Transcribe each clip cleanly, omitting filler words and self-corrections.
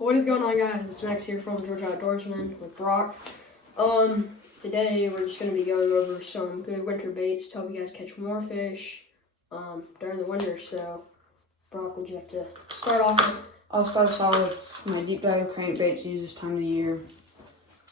What is going on, guys? It's Max here from Georgia Outdoorsman with Brock. Today we're just going to be going over some good winter baits to help you guys catch more fish during the winter. So, Brock, would you like to start off with? I'll start us off with my deep dive crankbaits used this time of the year.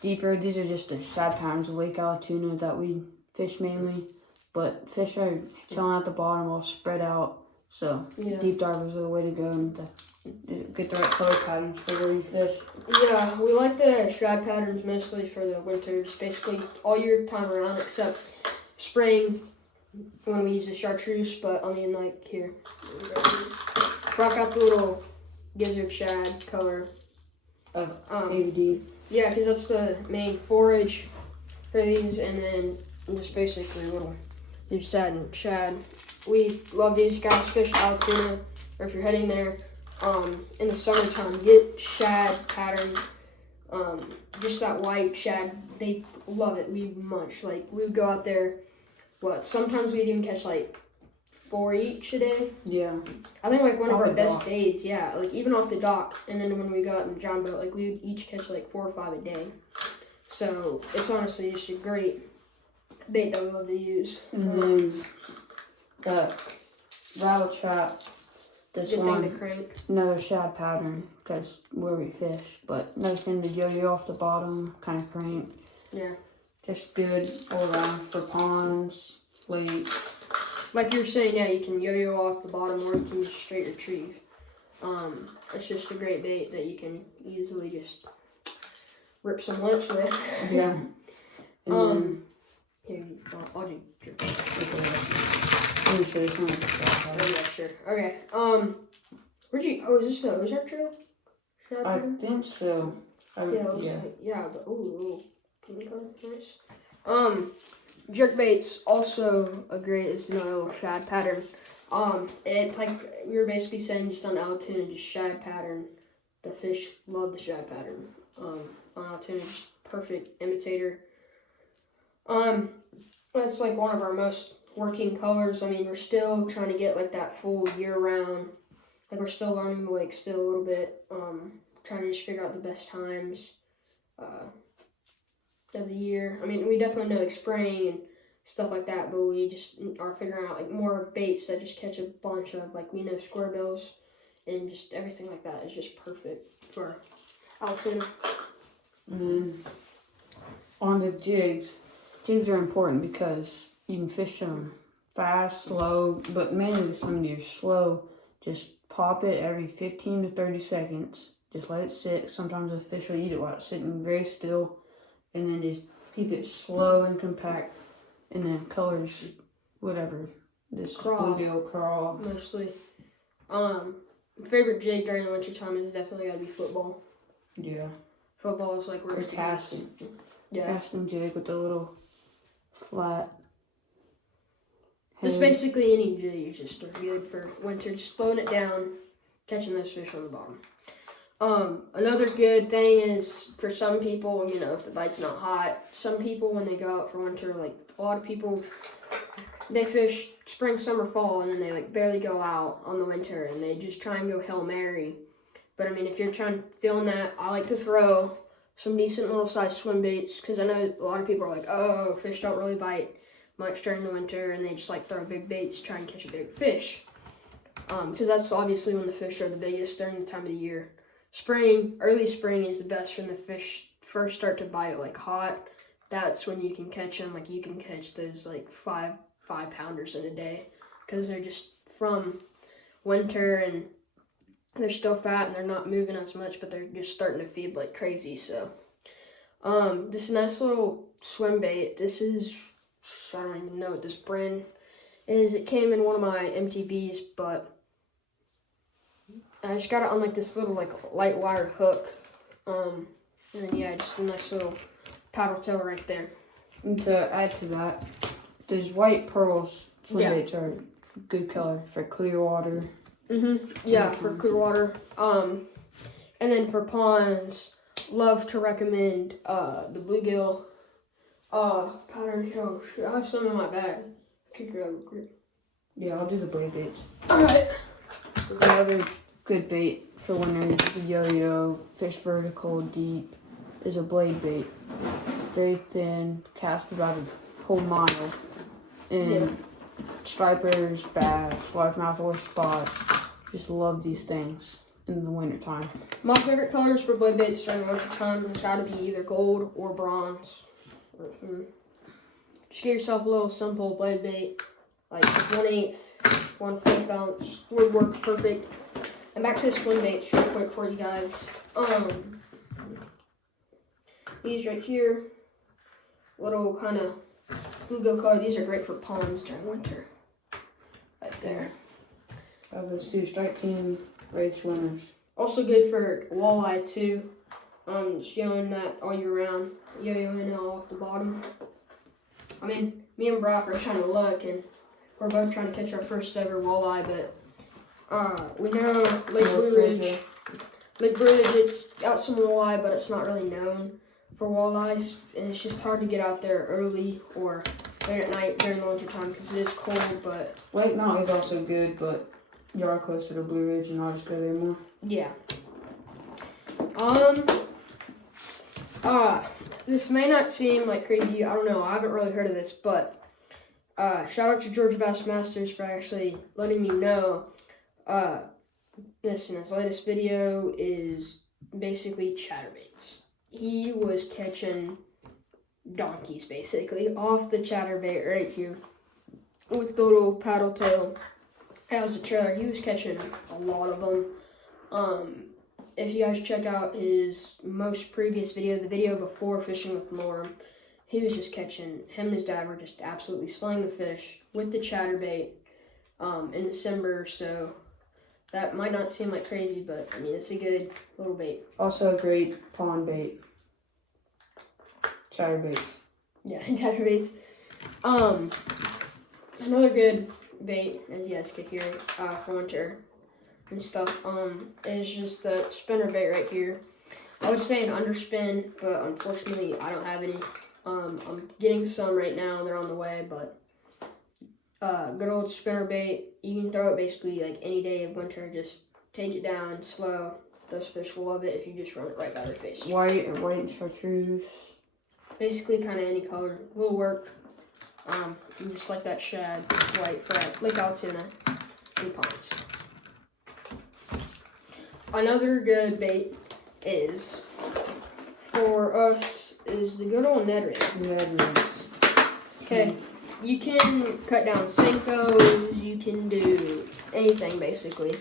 Deeper, these are just the shad patterns of Lake Allatoona that we fish mainly. But fish are chilling at the bottom all spread out. So deep divers are the way to go and get the right color patterns for where you fish. Yeah, we like the shad patterns mostly for the winter. Just basically all year time around except spring when we use the chartreuse. But I mean, like here, Brock got the little gizzard shad color Of AVD. Yeah, because that's the main forage for these, and then just basically little shad. We love these guys. Fish Allatoona, or if you're heading there in the summertime, get shad pattern. Just that white shad, they love it. We munch. Like, we would go out there, sometimes we'd even catch like 4 each a day. Yeah. I think like one of Off our the best dock. days, yeah, like even off the dock, and then when we go out in the John boat, like we would each catch like 4 or 5 a day. So it's honestly just a great bait that we love to use. And then got rattle trap. This Good one, thing to crank. another shad pattern because where we fish. But another thing to yo-yo off the bottom, kind of crank. Yeah. Just good all around for ponds, lakes. Like you were saying, yeah, you can yo-yo off the bottom or you can just straight retrieve. It's just a great bait that you can easily just rip some lips with. Yeah. And Here, I'll do. let me show you something. Oh, yeah, sure. Okay. Where'd you? Oh, is this the Ozark Trail? I think so. Yeah. But ooh, can you go? Nice. Jerk baits also a great. It's another little shad pattern. It like you're basically saying just on Allatoona, just shad pattern. The fish love the shad pattern. On Allatoona, just perfect imitator. That's like one of our most working colors. I mean, we're still trying to get like that full year round. Like, we're still learning the lake still a little bit. Trying to just figure out the best times of the year. I mean, we definitely know like spring and stuff like that, but we just are figuring out like more baits that just catch a bunch of, like, we know square bills and just everything like that is just perfect for Allatoona. And on the jigs, jigs are important because you can fish them fast, slow, but mainly this time of year, slow. Just pop it every 15 to 30 seconds. Just let it sit. Sometimes the fish will eat it while it's sitting very still. And then just keep it slow and compact. And then colors, whatever. This bluegill, crawl. Mostly. Favorite jig during the winter time is definitely gotta be football. Yeah. Football is like where Or it's casting. Yeah. Casting jig with the little flat. Just head. basically any jig just are good for winter. Just slowing it down, catching those fish on the bottom. Another good thing is for some people, you know, if the bite's not hot, some people when they go out for winter, like a lot of people, they fish spring, summer, fall, and then they like barely go out on the winter and they just try and go Hail Mary. But I mean, if you're feeling that, I like to throw some decent little size swim baits because I know a lot of people are like, oh, fish don't really bite much during the winter, and they just like throw big baits to try and catch a big fish. Because that's obviously when the fish are the biggest during the time of the year. Early spring is the best when the fish first start to bite like hot. That's when you can catch them. Like, you can catch those like five pounders in a day because they're just from winter and they're still fat and they're not moving as much, but they're just starting to feed like crazy. So, this nice little swim bait. This is, I don't even know what this brand is. It came in one of my MTBs, but I just got it on like this little like light wire hook. And then yeah, just a nice little paddle tail right there. And to add to that, those white pearls swim Yeah. baits are good color for clear water. Yeah, for clear water. And then for ponds, love to recommend the bluegill pattern. Oh shit, I have some in my bag. I could grab it quick. Yeah, I'll do the braid baits. Alright. The other good bait for winners. The yo-yo, fish vertical, deep, is a blade bait. Very thin, cast about a whole mile. And stripers, bass, largemouth, or spot. Just love these things in the wintertime. My favorite colors for blade baits during winter time has got to be either gold or bronze. Just get yourself a little simple blade bait, like 1/8, 1/4 ounce, would work perfect. And back to the swim baits real quick for you guys. These right here, little kind of bluegill color. These are great for ponds during winter. Right there. Those two Strike King great swimmers. Also good for walleye too. Just yoing that all year round. Yo-yoing it all off the bottom. I mean, me and Brock are trying to look, and we're both trying to catch our first ever walleye, but we know Lake Blue Ridge, it's got some walleye, but it's not really known for walleyes, and it's just hard to get out there early or late at night during the winter time because it is cold. But Lake Mountain is also good, but you are closer to Blue Ridge, and I'll just go there more. yeah. This may not seem like crazy. I don't know. I haven't really heard of this, but shout out to Georgia Bass Masters for actually letting me know. Listen, his latest video is basically chatterbaits. He was catching donkeys basically off the chatterbait right here with the little paddle tail. That was a trailer. He was catching a lot of them. If you guys check out his most previous video, the video before fishing with Norm, he was just catching, him and his dad were just absolutely slaying the fish with the chatterbait in December. So that might not seem like crazy, but I mean, it's a good little bait. Also a great pond bait. Chatterbaits. Yeah, chatterbaits. Another good bait, as you guys could hear, for winter and stuff, is just the spinner bait right here. I would say an underspin, but unfortunately I don't have any. I'm getting some right now, they're on the way, but good old spinner bait. You can throw it basically like any day of winter, just take it down slow. Those fish will love it if you just run it right by their face. White and chartreuse. Basically kind of any color will work. Just like that shad white for Lake Altoona and ponds. Another good bait is for us is the good old Ned rig. Okay, you can cut down Senkos, you can do anything basically.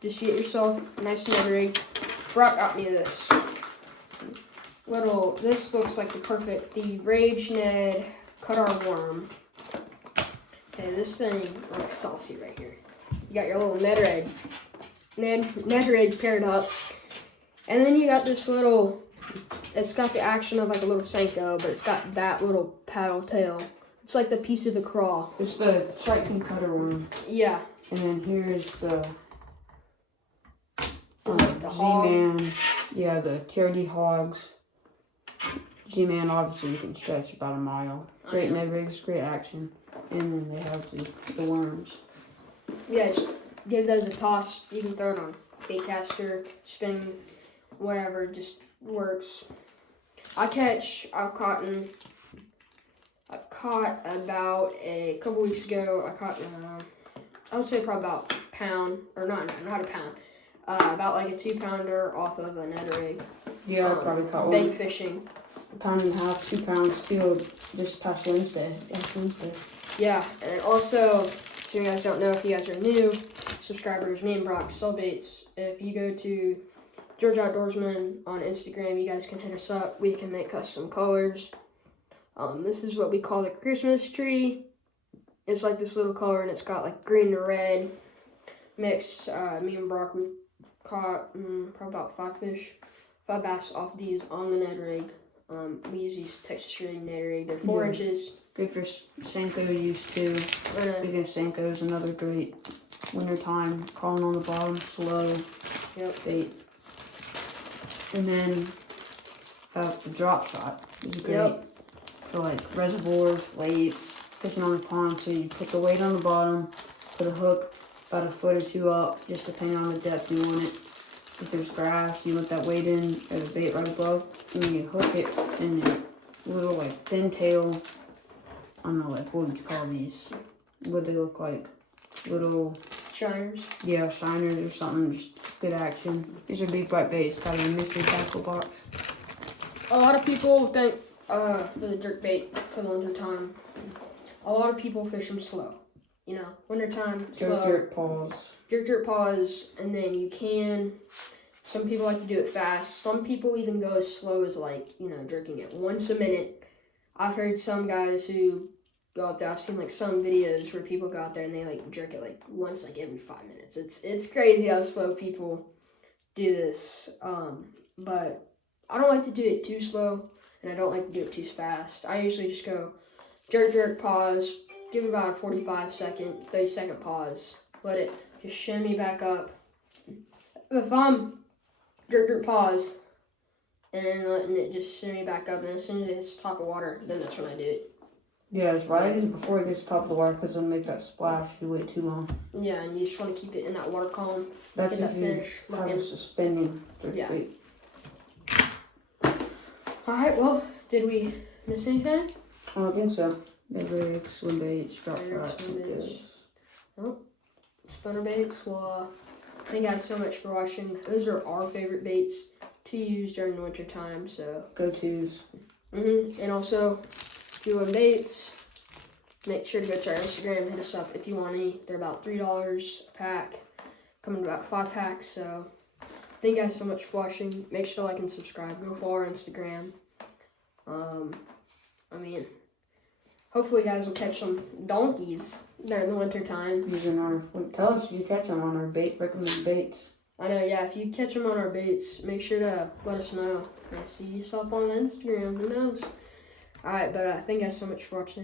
Just get yourself a nice Ned rig. Brock got me this. This looks like the Rage Ned Cut-R Worm. Okay, this thing looks saucy right here. You got your little Ned rig paired up. And then you got this little, it's got the action of like a little Senko, but it's got that little paddle tail. It's like the piece of the craw. It's the Strike King Cutter Worm. Yeah. And then here's the The hog. Z-Man. Yeah, the TRD hogs. Z-Man, obviously you can stretch about a mile. Great Ned rigs, great action. And then they have the worms. Yeah, just give those a toss. You can throw it on baitcaster, spin, whatever, just works. I've caught about a couple weeks ago, I would say probably about a pound, or not a pound, about like a 2-pounder off of a Ned rig. Yeah, I probably caught one. Bait fishing. 1.5 pounds, 2 pounds, too, just past Wednesday. Last Wednesday. Yeah, and also, so you guys don't know, if you guys are new subscribers, me and Brock sell baits. If you go to George Outdoorsman on Instagram, you guys can hit us up. We can make custom colors. This is what we call the Christmas tree. It's like this little color, and it's got like green and red mix. Me and Brock, we caught probably about 5 bass off these on the Ned rig. We use these Texas Rig Ned rig. They're 4 inches. Good for Senko use too. Speaking of Senko, is another great wintertime calling on the bottom, slow bait. And then the drop shot is great for like reservoirs, lakes, fishing on the pond. So you put the weight on the bottom, put a hook about a foot or two up, just depending on the depth you want it. If there's grass, you want that weight in, or the bait right above, and you hook it in there. Little like thin tail, I don't know, like what would you call these? What they look like? Little, Shiners. yeah, shiners or something, just good action. These are big black baits, got in a mystery tackle box. A lot of people think, for the jerk bait for the winter time, a lot of people fish them slow. You know, wintertime, slow. Jerk pause. Jerk, pause, and then you can. Some people like to do it fast. Some people even go as slow as, like, you know, jerking it once a minute. I've heard some guys who go out there. I've seen, like, some videos where people go out there and they, like, jerk it, like, once, like, every 5 minutes. It's crazy how slow people do this. But I don't like to do it too slow, and I don't like to do it too fast. I usually just go jerk, pause, give it about a 45-second, 30-second pause. Let it just shimmy back up. If I'm jerk, pause, and then letting it just shimmy back up, and as soon as it hits the top of water, then that's when I do it. Yeah, it's right as before it gets top of the water, because it'll make that splash if you wait too long. Yeah, and you just want to keep it in that water column. That's Get if that you fish have looking. a suspending jerk Yeah. bait. Alright, well, did we miss anything? I don't think so. Big rigs, swim baits, drop Rigs, traps, swim and baits. kids. Spinner baits. Well, thank you guys so much for watching. Those are our favorite baits to use during the winter time, so. Go-tos. And also, if you want baits, make sure to go to our Instagram, hit us up if you want any. They're about $3 a pack, coming in about 5 packs. So thank you guys so much for watching. Make sure to like and subscribe. Go follow our Instagram. I mean, hopefully you guys will catch some donkeys during the winter time. Using our, tell us if you catch them on our bait, recommended baits. I know, yeah, if you catch them on our baits, make sure to let us know. And see yourself on Instagram, who knows? Alright, but thank you guys so much for watching.